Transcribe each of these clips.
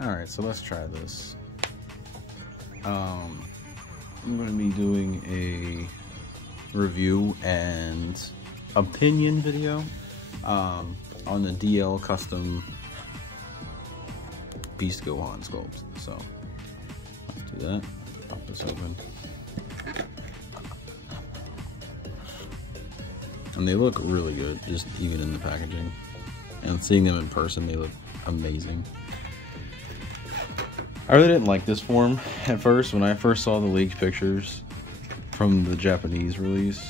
Alright, so let's try this. I'm going to be doing a review and opinion video on the DL Custom Beast Gohan sculpt. So let's do that. Pop this open. And they look really good, just even in the packaging. And seeing them in person, they look amazing. I really didn't like this form at first. When I first saw the leaked pictures from the Japanese release,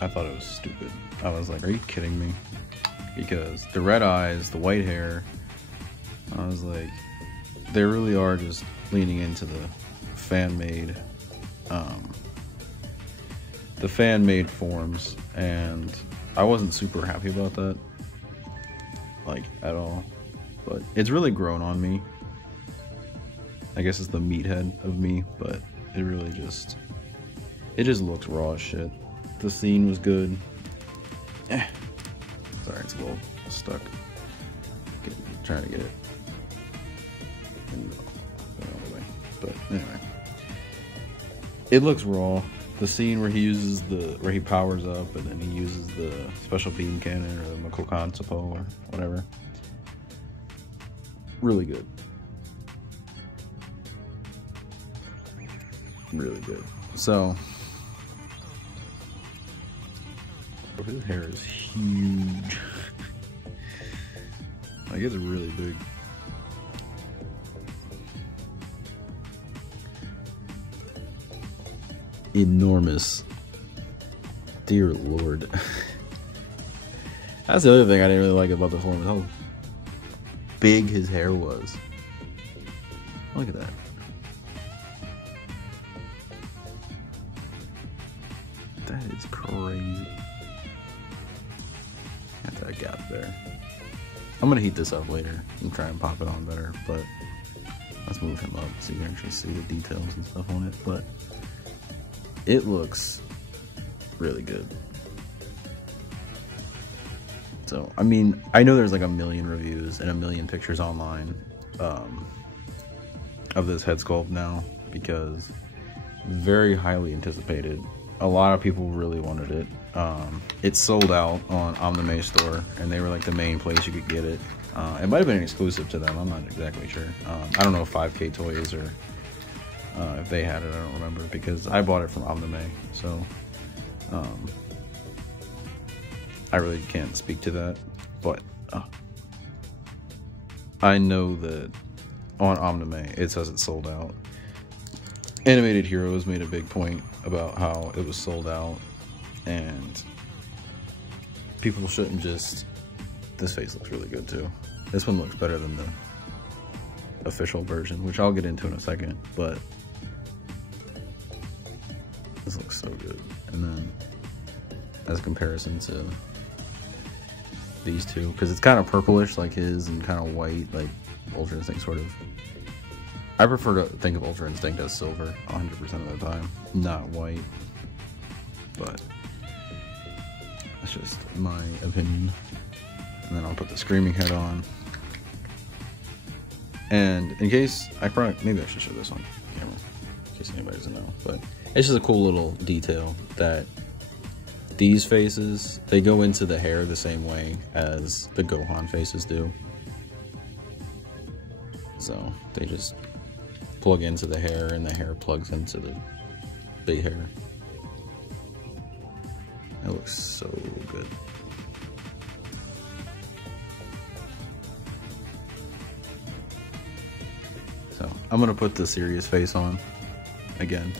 I thought it was stupid. I was like, are you kidding me? Because the red eyes, the white hair, I was like, they really are just leaning into the fan-made forms, and I wasn't super happy about that, like, at all. But it's really grown on me. I guess it's the meathead of me, but it really just, it just looks raw as shit. The scene was good. Sorry, it's a little stuck. Trying to get it all the way. But anyway, it looks raw. The scene where he uses where he powers up and then he uses the special beam cannon or the Makokan Sapo or whatever. Really good. Really good. So his hair is huge. Like, it's really big. Enormous. Dear Lord. That's the other thing I didn't really like about the form, is how big his hair was. Look at that. That is crazy. Got that gap there. I'm gonna heat this up later and try and pop it on better, but let's move him up so you can actually see the details and stuff on it. But it looks really good. So, I mean, I know there's like a million reviews and a million pictures online of this head sculpt now, because very highly anticipated. A lot of people really wanted it. It sold out on Omnime store, and they were like the main place you could get it. It might have been exclusive to them, I'm not exactly sure. I don't know if 5K Toys or if they had it, I don't remember, because I bought it from Omnime, so I really can't speak to that. But I know that on Omnime it says it's sold out. Animated Heroes made a big point about how it was sold out, and people shouldn't just... This face looks really good too. This one looks better than the official version, which I'll get into in a second, but this looks so good. And then as a comparison to these two, because it's kind of purplish like his and kind of white like Ultra Instinct sort of. I prefer to think of Ultra Instinct as silver 100% of the time, not white, but that's just my opinion. And then I'll put the Screaming Head on. And in case, maybe I should show this on camera, in case anybody doesn't know, but it's just a cool little detail that these faces, they go into the hair the same way as the Gohan faces do. So they just plug into the hair, and the hair plugs into the big hair. It looks so good. So I'm gonna put the serious face on again,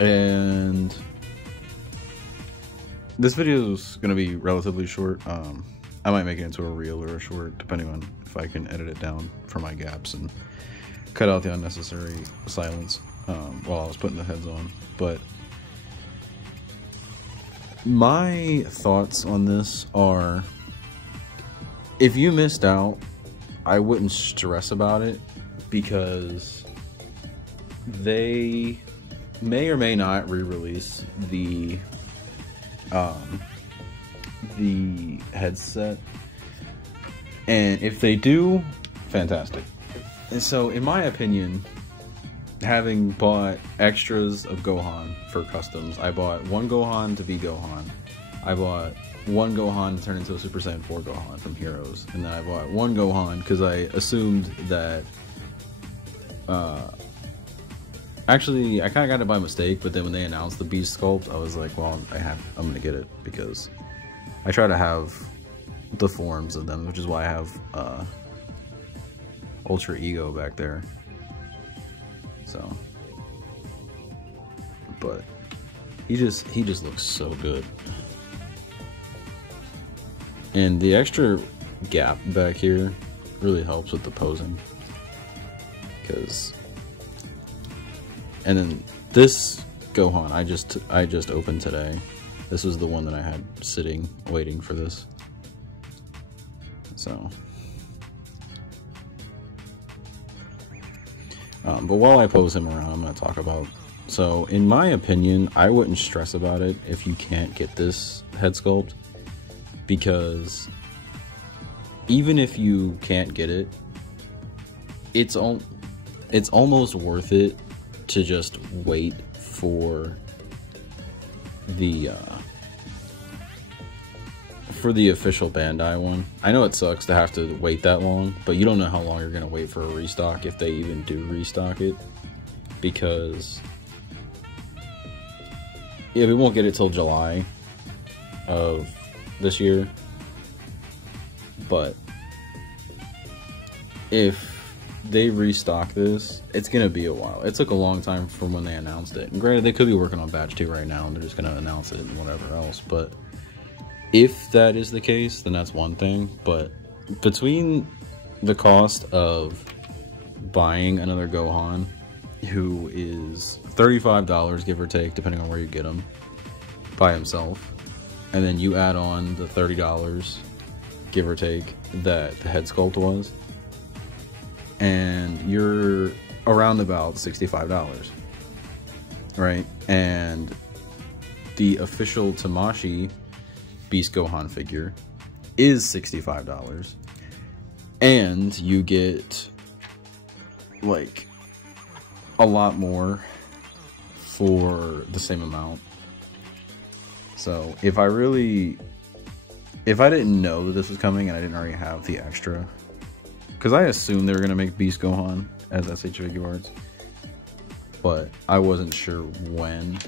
and this video is gonna be relatively short. I might make it into a reel or a short, depending on if I can edit it down for my gaps and cut out the unnecessary silence while I was putting the heads on. But my thoughts on this are, if you missed out, I wouldn't stress about it, because they may or may not re-release the headset And if they do, fantastic. And so, in my opinion, having bought extras of Gohan for customs, I bought one Gohan to be Gohan. I bought one Gohan to turn into a Super Saiyan 4 Gohan from Heroes. And then I bought one Gohan because I assumed that... actually, I kind of got it by mistake, but then when they announced the Beast sculpt, I was like, well, I'm going to get it because I try to have the forms of them, which is why I have Ultra Ego back there. So, but he just looks so good. And the extra gap back here really helps with the posing. And then this Gohan I just opened today. This was the one that I had sitting waiting for this. So, but while I pose him around, I'm going to talk about. So, in my opinion, I wouldn't stress about it if you can't get this head sculpt, because even if you can't get it, it's almost worth it to just wait for the official Bandai one. I know it sucks to have to wait that long, but you don't know how long you're gonna wait for a restock, if they even do restock it, because yeah, we won't get it till July of this year. But if they restock this, it's gonna be a while. It took a long time from when they announced it, and granted, they could be working on batch 2 right now and they're just gonna announce it and whatever else. But if that is the case, then that's one thing. But between the cost of buying another Gohan, who is $35 give or take, depending on where you get him, by himself, and then you add on the $30 give or take that the head sculpt was, and you're around about $65, right? And the official Tamashii Beast Gohan figure is $65, and you get like a lot more for the same amount. So if I didn't know that this was coming and I didn't already have the extra, because I assumed they were going to make Beast Gohan as SH Figure Arts, but I wasn't sure when.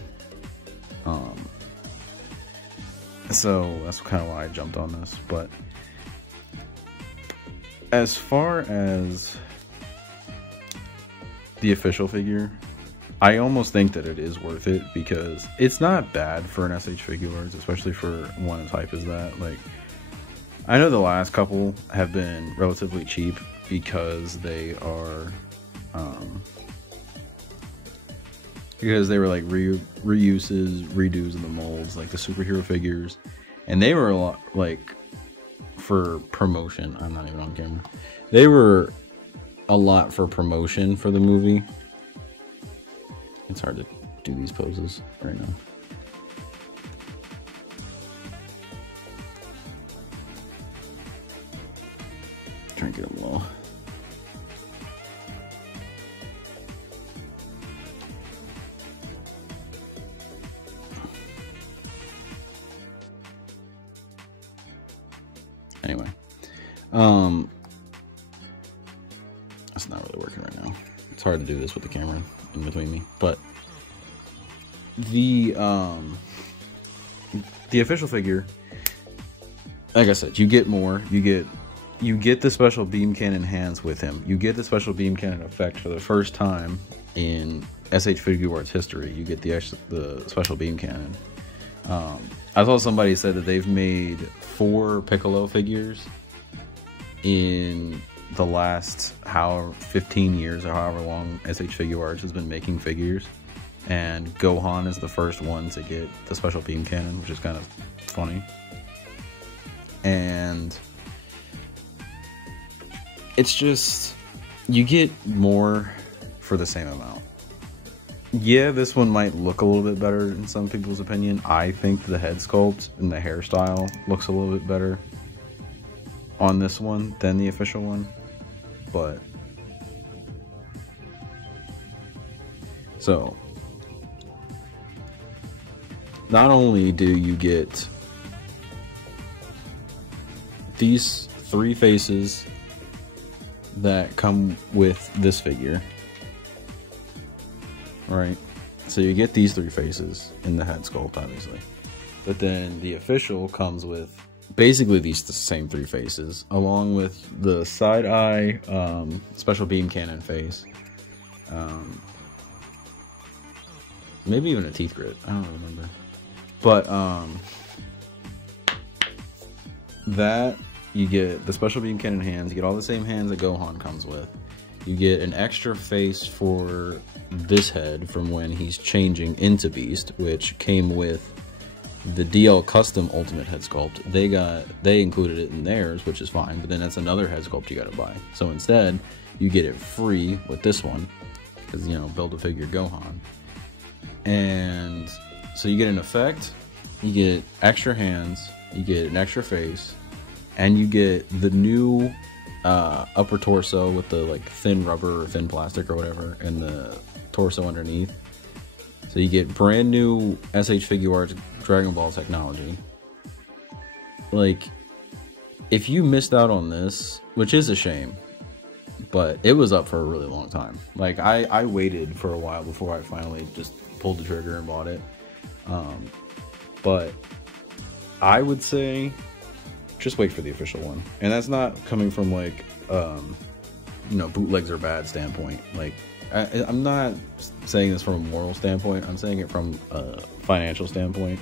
So that's kind of why I jumped on this. But as far as the official figure, I almost think that it is worth it, because it's not bad for an SH Figure Arts, especially for one as hype as that. Like, I know the last couple have been relatively cheap because they are, because they were like reuses, redos of the molds, like the superhero figures, and they were a lot, like, for promotion. I'm not even on camera. They were a lot for promotion for the movie. It's hard to do these poses right now. Try and get them low. Anyway, it's not really working right now. It's hard to do this with the camera in between me, but the official figure, like I said, you get more. You get the special beam cannon hands with him. You get the special beam cannon effect for the first time in SH Figure Arts history. You get the special beam cannon. I saw somebody said that they've made 4 Piccolo figures in the last 15 years or however long SH Figure Arts has been making figures, and Gohan is the first one to get the special beam cannon, which is kind of funny. And it's just, you get more for the same amount. Yeah, this one might look a little bit better in some people's opinion. I think the head sculpt and the hairstyle looks a little bit better. on this one than the official one, but so not only do you get these 3 faces that come with this figure, right? So you get these 3 faces in the head sculpt, obviously, but then the official comes with basically these the same 3 faces, along with the side eye, special beam cannon face, maybe even a teeth grit, I don't remember, but that you get the special beam cannon hands, you get all the same hands that Gohan comes with, you get an extra face for this head from when he's changing into Beast, which came with the DL Custom Ultimate head sculpt. They included it in theirs, which is fine, but then that's another head sculpt you gotta buy. So instead, you get it free with this one, because, you know, build a figure Gohan. And so you get an effect, you get extra hands, you get an extra face, and you get the new upper torso with the like thin rubber or thin plastic or whatever, and the torso underneath. So you get brand new SH Figuarts Dragon Ball technology. Like, if you missed out on this, which is a shame, but it was up for a really long time. Like, I waited for a while before I finally just pulled the trigger and bought it. But I would say just wait for the official one. And that's not coming from like, you know, bootlegs are bad standpoint. Like, I'm not saying this from a moral standpoint. I'm saying it from a financial standpoint.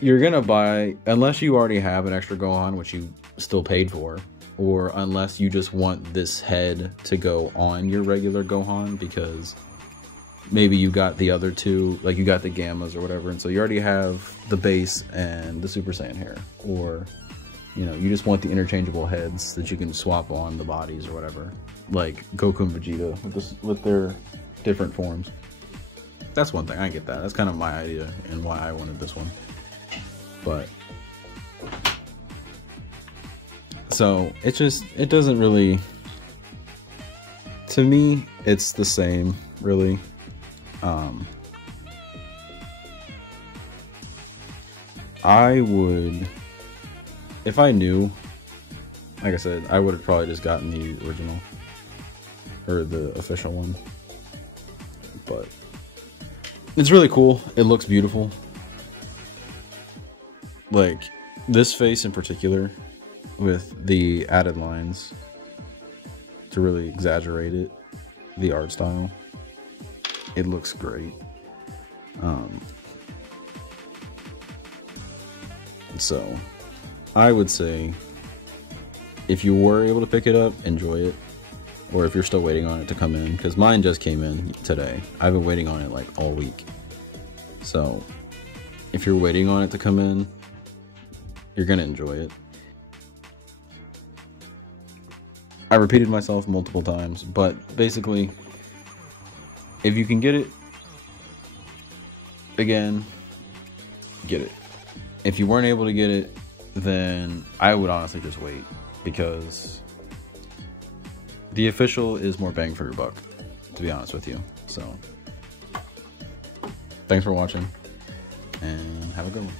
You're gonna buy, unless you already have an extra Gohan, which you still paid for, or unless you just want this head to go on your regular Gohan because maybe you got the other 2, like you got the Gammas or whatever, and so you already have the base and the Super Saiyan hair, or, you know, you just want the interchangeable heads that you can swap on the bodies or whatever, like Goku and Vegeta with their different forms. That's one thing, I get that. That's kind of my idea and why I wanted this one. But so it doesn't really, to me, it's the same, really. I would, if I knew, like I said, I would have probably just gotten the original or the official one. But it's really cool. It looks beautiful. Like this face in particular, with the added lines to really exaggerate it, the art style, it looks great. So I would say if you were able to pick it up, enjoy it, or if you're still waiting on it to come in, because mine just came in today. I've been waiting on it like all week. So if you're waiting on it to come in, you're gonna enjoy it. I repeated myself multiple times, but basically, if you can get it, again, get it. If you weren't able to get it, then I would honestly just wait, because the official is more bang for your buck, to be honest with you. So, thanks for watching, and have a good one.